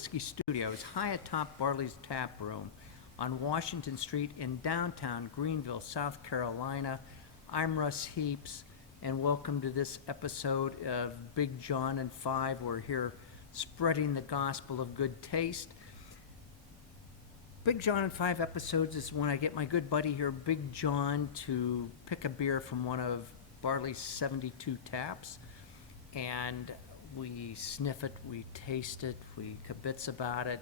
Whiskey Studios, high atop Barley's Tap Room on Washington Street in downtown Greenville, South Carolina. I'm Russ Heaps, and welcome to this episode of Big John and Five. We're here spreading the gospel of good taste. Big John and Five episodes is when I get my good buddy here, Big John, to pick a beer from one of Barley's 72 taps, and we sniff it, we taste it, we kibitz about it.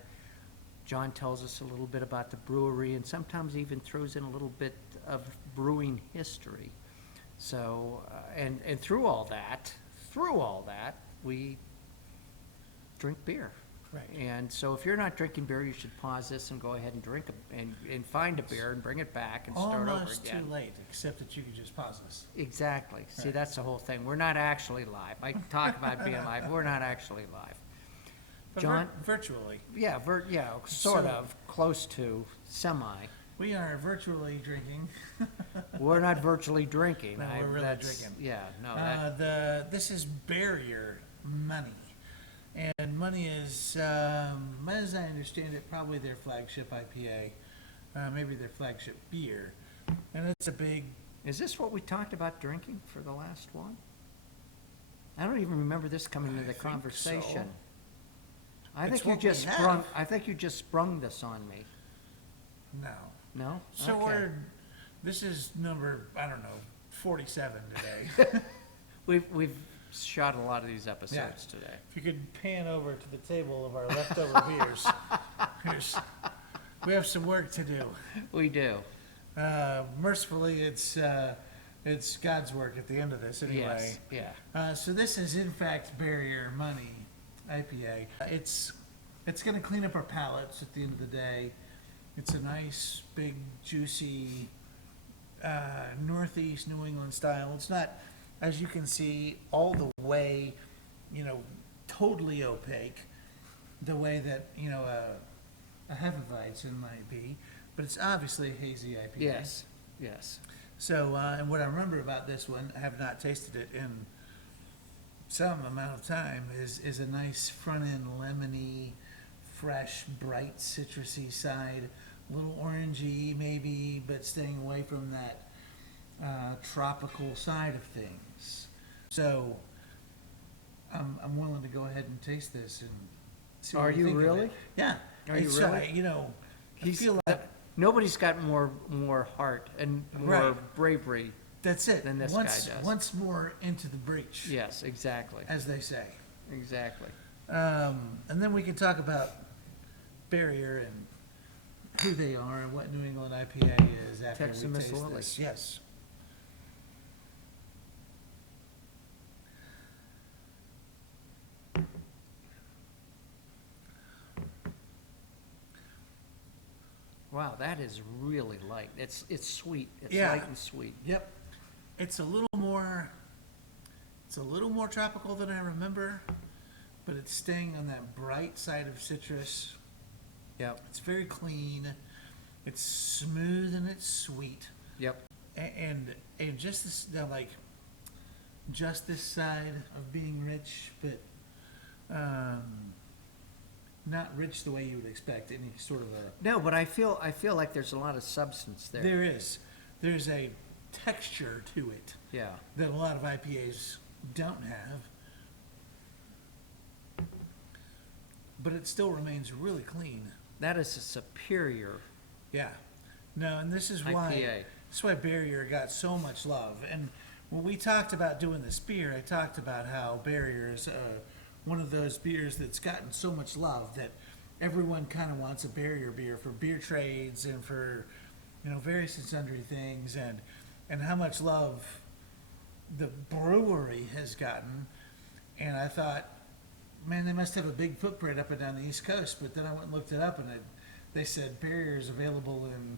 John tells us a little bit about the brewery and sometimes even throws in a little bit of brewing history. So, and through all that, we drink beer. Right. And so if you're not drinking beer, you should pause this and go ahead and drink and find a beer and bring it back and start over again. Almost too late, except that you can just pause this. Exactly. See, Right. that's the whole thing. We're not actually live. I talk about being live. We're not actually live. But John? virtually. Yeah, sort So- of, close to, semi. We are virtually drinking. We're not virtually drinking. No, we're really drinking. Yeah, no. This is Barrier Money. And Money is, as I understand it, probably their flagship IPA, maybe their flagship beer. And it's a big... Is this what we talked about drinking for the last one? I don't even remember this coming into the think conversation. so. I It's think you what we just have. sprung this on me. No. No? So Okay. this is number, I don't know, 47 today. We've shot a lot of these episodes today. If you could pan over to the table of our leftover beers, we have some work to do. We do. Mercifully, it's God's work at the end of this anyway. Yes, yeah. So this is in fact Barrier Money IPA. It's going to clean up our palates at the end of the day. It's a nice, big, juicy Northeast New England style. It's not, as you can see, all the way, totally opaque, the way that, a Hefeweizen might be, but it's obviously a hazy IPA. Yes. So, and what I remember about this one, I have not tasted it in some amount of time, is a nice front-end lemony, fresh, bright, citrusy side, a little orangey maybe, but staying away from that tropical side of things. So I'm willing to go ahead and taste this and see what Are we you think of really? it. Yeah. Are you It's, really? I feel like Nobody's got more heart and more Right. bravery. that's it. Than this once, guy does. Once more into the breach, Yes, exactly. as they say. Exactly. And then we can talk about Barrier and who they are and what New England IPA is after Text we to Miss taste Lily. this. Yes. Wow, that is really light. It's sweet. It's Yeah. light and sweet. Yep. It's a little more tropical than I remember, but it's staying on that bright side of citrus. Yep. It's very clean. It's smooth and it's sweet. Yep. And just this, just this side of being rich, but not rich the way you would expect any sort of a. No, but I feel like there's a lot of substance there. There's a texture to it Yeah. that a lot of IPAs don't have, but it still remains really clean. That is a superior Yeah. No, and this is why IPA. that's why Barrier got so much love. And when we talked about doing this beer, I talked about how Barrier is one of those beers that's gotten so much love that everyone kind of wants a Barrier beer for beer trades and for various and sundry things, and how much love the brewery has gotten. And I thought, man, they must have a big footprint up and down the East Coast. But then I went and looked it up, and they said Barrier is available in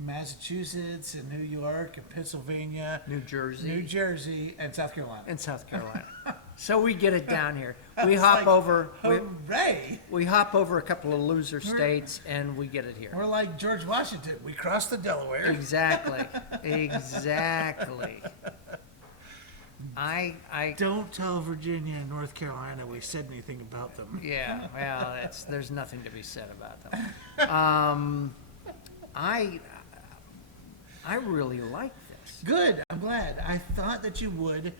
Massachusetts and New York and Pennsylvania, New Jersey, and South Carolina. and South Carolina. So we get it down here. We It's hop like, over. Hooray! We hop over a couple of loser states, and we get it here. We're like George Washington. We crossed the Delaware. Exactly. Exactly. I Don't tell Virginia and North Carolina we said anything about them. Yeah, well, there's nothing to be said about them. I really like this. Good. I'm glad. I thought that you would.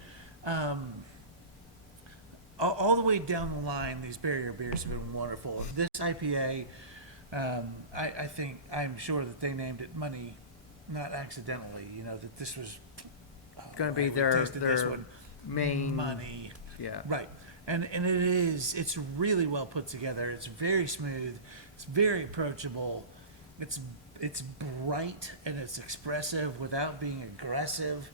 All the way down the line, these Barrier beers have been wonderful. This IPA, I think, I'm sure that they named it Money, not accidentally. You know that this was Going to be we tasted this their one. main. Money. Yeah. Right. And it's really well put together. It's very smooth. It's very approachable. It's bright and it's expressive without being aggressive.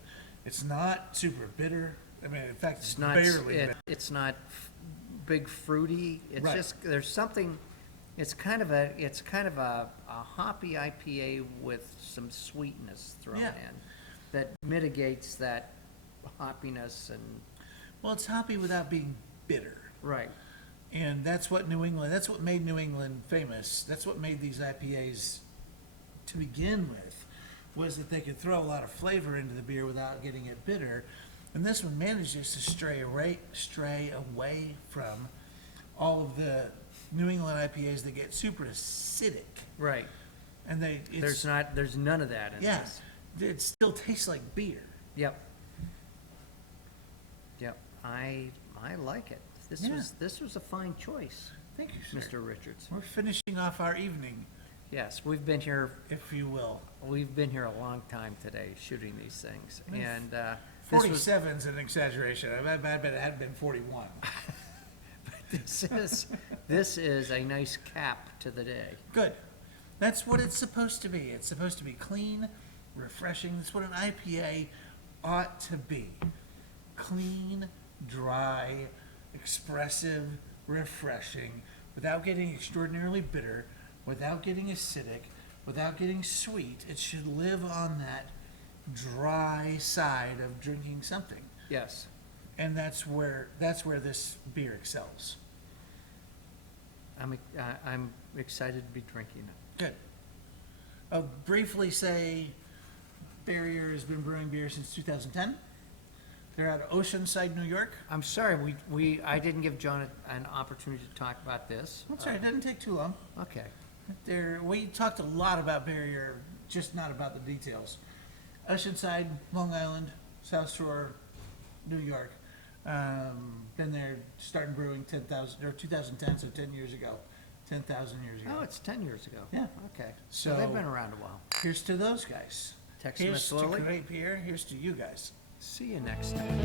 It's not super bitter. I mean, in fact, It's not. barely bitter. It's not big fruity. It's Right. just there's something. It's kind of a hoppy IPA with some sweetness thrown Yeah. in that mitigates that hoppiness and Well, it's hoppy without being bitter. right. And that's what that's what made New England famous. That's what made these IPAs to begin with, was that they could throw a lot of flavor into the beer without getting it bitter. And this one manages to stray away from all of the New England IPAs that get super acidic. Right. And There's none of that in yeah, this. it still tastes like beer. Yep. Yep. I like it. Yeah. This was a fine choice, Thank you, sir. Mr. Richards. We're finishing off our evening, Yes, we've been here a long time today shooting these things, We've- and this was 47's an exaggeration. I bet it had been 41. this is a nice cap to the day. Good. That's what it's supposed to be. It's supposed to be clean, refreshing. That's what an IPA ought to be. Clean, dry, expressive, refreshing, without getting extraordinarily bitter, without getting acidic, without getting sweet. It should live on that dry side of drinking something. Yes. And that's where this beer excels. I'm excited to be drinking it. Good. I'll briefly say Barrier has been brewing beer since 2010. They're out of Oceanside, New York. I'm sorry, I didn't give John an opportunity to talk about this. That's right, it doesn't take too long. Okay. We talked a lot about Barrier, just not about the details. Oceanside, Long Island, South Shore, New York. Been there, starting brewing 2010, so 10 years ago. 10,000 years ago. Oh, it's 10 years ago. Yeah. Okay. So So- they've been around a while. Here's to those guys. Tex Here's Smith to Lily. Great Beer. Here's to you guys. See you next time.